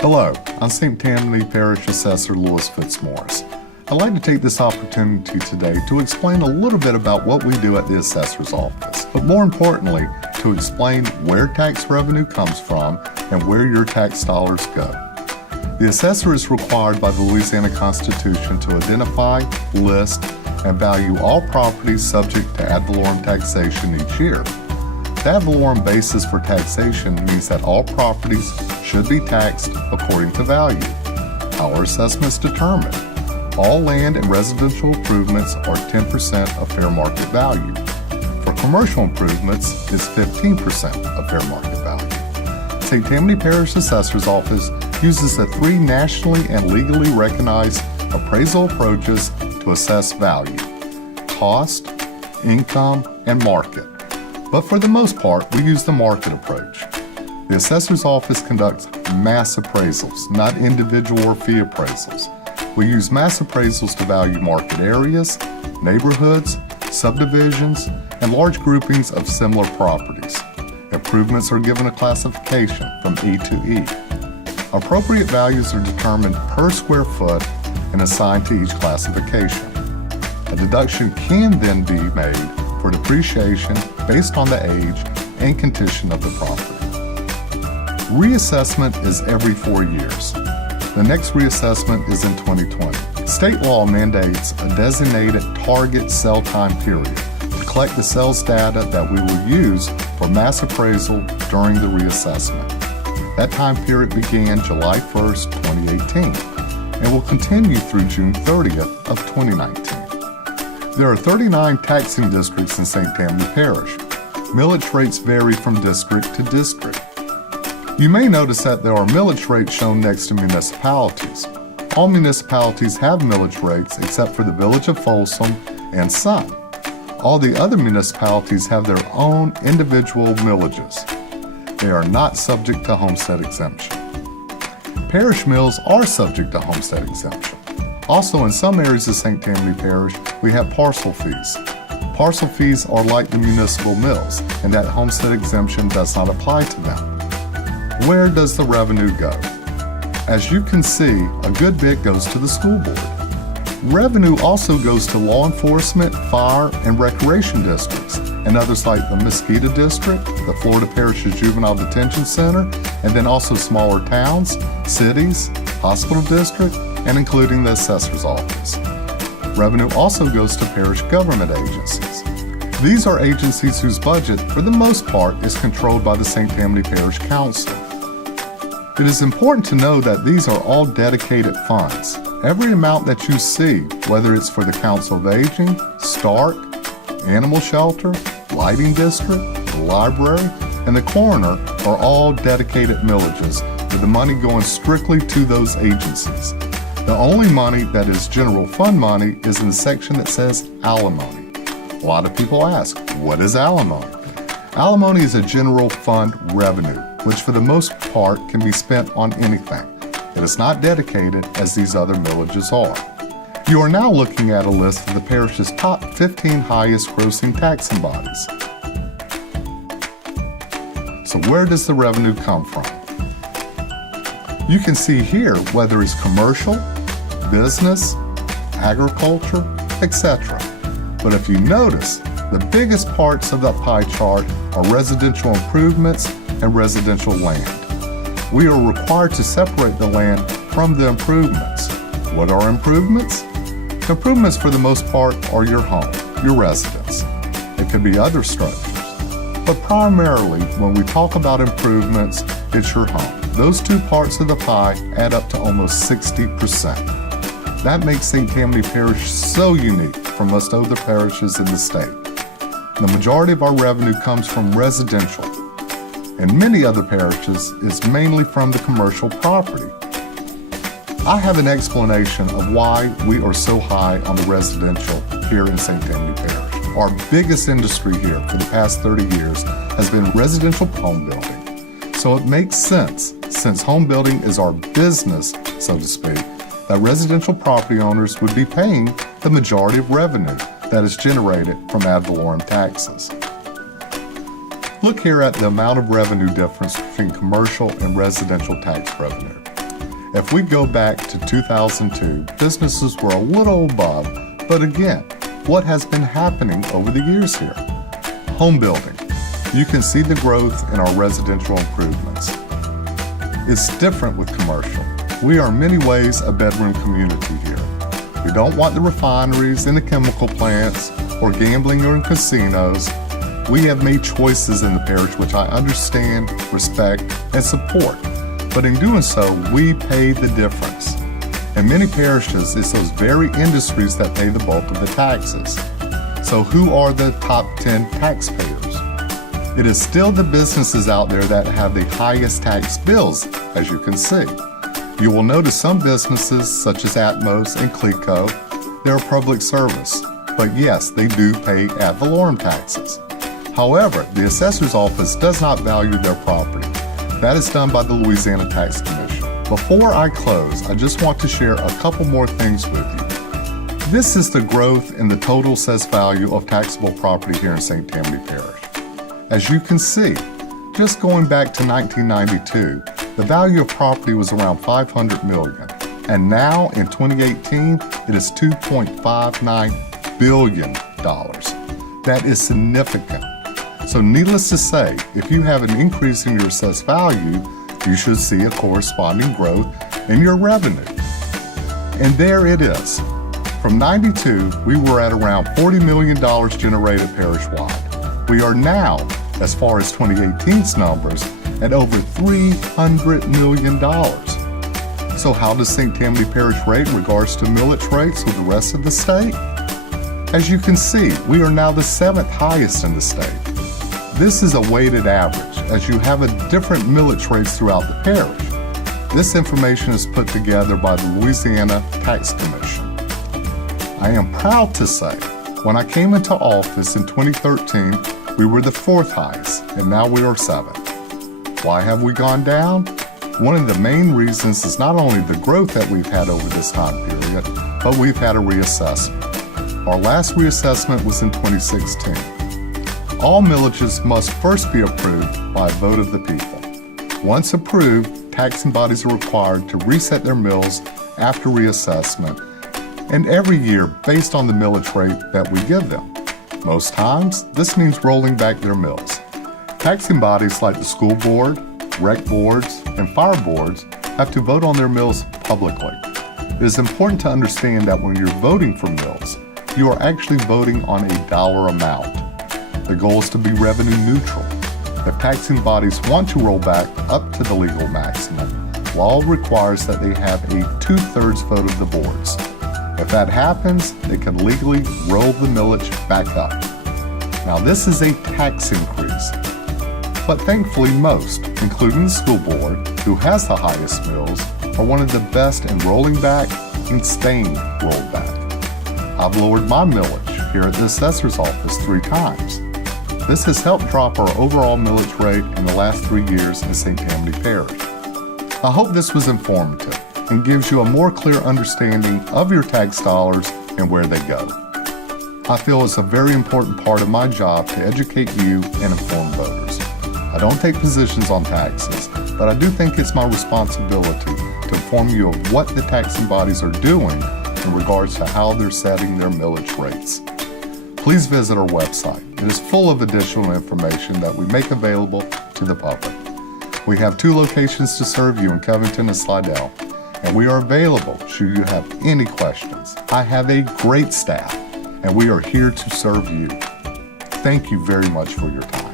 Hello, I'm St. Tammany Parish Assessor Louis Fitzmorris. I'd like to take this opportunity today to explain a little bit about what we do at the Assessor's Office, but more importantly, to explain where tax revenue comes from and where your tax dollars go. The assessor is required by the Louisiana Constitution to identify, list, and value all properties subject to ad valorem taxation each year. The ad valorem basis for taxation means that all properties should be taxed according to value. How are assessments determined? All land and residential improvements are 10% of fair market value. For commercial improvements, it's 15% of fair market value. St. Tammany Parish Assessor's Office uses the three nationally and legally recognized appraisal approaches to assess value: cost, income, and market. But for the most part, we use the market approach. The Assessor's Office conducts mass appraisals, not individual or fee appraisals. We use mass appraisals to value market areas, neighborhoods, subdivisions, and large groupings of similar properties. Improvements are given a classification from E to E. Appropriate values are determined per square foot and assigned to each classification. A deduction can then be made for depreciation based on the age and condition of the property. Reassessment is every 4 years. The next reassessment is in 2020. State law mandates a designated target sell time period to collect the sales data that we will use for mass appraisal during the reassessment. That time period began July 1st, 2018, and will continue through June 30th of 2019. There are 39 taxing districts in St. Tammany Parish. Millage rates vary from district to district. You may notice that there are millage rates shown next to municipalities. All municipalities have millage rates except for the Village of Folsom and Sun. All the other municipalities have their own individual millages. They are not subject to homestead exemption. Parish mills are subject to homestead exemption. Also, in some areas of St. Tammany Parish, we have parcel fees. Parcel fees are like the municipal mills, and that homestead exemption does not apply to them. Where does the revenue go? As you can see, a good bit goes to the school board. Revenue also goes to law enforcement, fire, and recreation districts, and others like the Mosquito District, the Florida Parish's Juvenile Detention Center, and then also smaller towns, cities, hospital district, and including the Assessor's Office. Revenue also goes to parish government agencies. These are agencies whose budget, for the most part, is controlled by the St. Tammany Parish Council. It is important to know that these are all dedicated funds. Every amount that you see, whether it's for the Council of Aging, Stark, Animal Shelter, Lighting District, the Library, and the Coroner, are all dedicated millages, with the money going strictly to those agencies. The only money that is general fund money is in the section that says alimony. A lot of people ask, what is alimony? Alimony is a general fund revenue, which for the most part can be spent on anything. It is not dedicated as these other millages are. You are now looking at a list of the parish's top 15 highest grossing taxing bodies. So where does the revenue come from? You can see here whether it's commercial, business, agriculture, etc. But if you notice, the biggest parts of the pie chart are residential improvements and residential land. We are required to separate the land from the improvements. What are improvements? Improvements for the most part are your home, your residence. It could be other structures. But primarily, when we talk about improvements, it's your home. Those two parts of the pie add up to almost 60%. That makes St. Tammany Parish so unique from most other parishes in the state. The majority of our revenue comes from residential. In many other parishes, it's mainly from the commercial property. I have an explanation of why we are so high on the residential here in St. Tammany Parish. Our biggest industry here for the past 30 years has been residential home building. So it makes sense, since home building is our business, so to speak, that residential property owners would be paying the majority of revenue that is generated from ad valorem taxes. Look here at the amount of revenue difference between commercial and residential tax revenue. If we go back to 2002, businesses were a little above, but again, what has been happening over the years here? Home building. You can see the growth in our residential improvements. It's different with commercial. We are in many ways a bedroom community here. We don't want the refineries and the chemical plants or gambling or in casinos. We have made choices in the parish which I understand, respect, and support. But in doing so, we pay the difference. In many parishes, it's those very industries that pay the bulk of the taxes. So who are the top 10 taxpayers? It is still the businesses out there that have the highest tax bills, as you can see. You will notice some businesses, such as Atmos and Clico, they're public service. But yes, they do pay ad valorem taxes. However, the assessor's office does not value their property. That is done by the Louisiana Tax Commission. Before I close, I just want to share a couple more things with you. This is the growth in the total assessed value of taxable property here in St. Tammany Parish. As you can see, just going back to 1992, the value of property was around $500 million. And now in 2018, it is $2.59 billion. That is significant. So needless to say, if you have an increase in your assessed value, you should see a corresponding growth in your revenue. And there it is. From 92, we were at around $40 million generated parish-wide. We are now, as far as 2018's numbers, at over $300 million. So how does St. Tammany Parish rate in regards to millage rates with the rest of the state? As you can see, we are now the 7th highest in the state. This is a weighted average, as you have different millage rates throughout the parish. This information is put together by the Louisiana Tax Commission. I am proud to say, when I came into office in 2013, we were the 4th highest, and now we are 7th. Why have we gone down? One of the main reasons is not only the growth that we've had over this time period, but we've had a reassessment. Our last reassessment was in 2016. All millages must first be approved by a vote of the people. Once approved, taxing bodies are required to reset their mills after reassessment, and every year based on the millage rate that we give them. Most times, this means rolling back their mills. Taxing bodies like the school board, rec boards, and fire boards have to vote on their mills publicly. It is important to understand that when you're voting for mills, you are actually voting on a dollar amount. The goal is to be revenue neutral. If taxing bodies want to roll back up to the legal maximum, law requires that they have a 2/3 vote of the boards. If that happens, they can legally roll the millage back up. Now this is a tax increase, but thankfully most, including the school board, who has the highest mills, are one of the best in rolling back and staying rolled back. I've lowered my millage here at the assessor's office 3 times. This has helped drop our overall millage rate in the last 3 years in St. Tammany Parish. I hope this was informative and gives you a more clear understanding of your tax dollars and where they go. I feel it's a very important part of my job to educate you and inform voters. I don't take positions on taxes, but I do think it's my responsibility to inform you of what the taxing bodies are doing in regards to how they're setting their millage rates. Please visit our website. It is full of additional information that we make available to the public. We have 2 locations to serve you in Covington and Slidell, and we are available should you have any questions. I have a great staff, and we are here to serve you. Thank you very much for your time.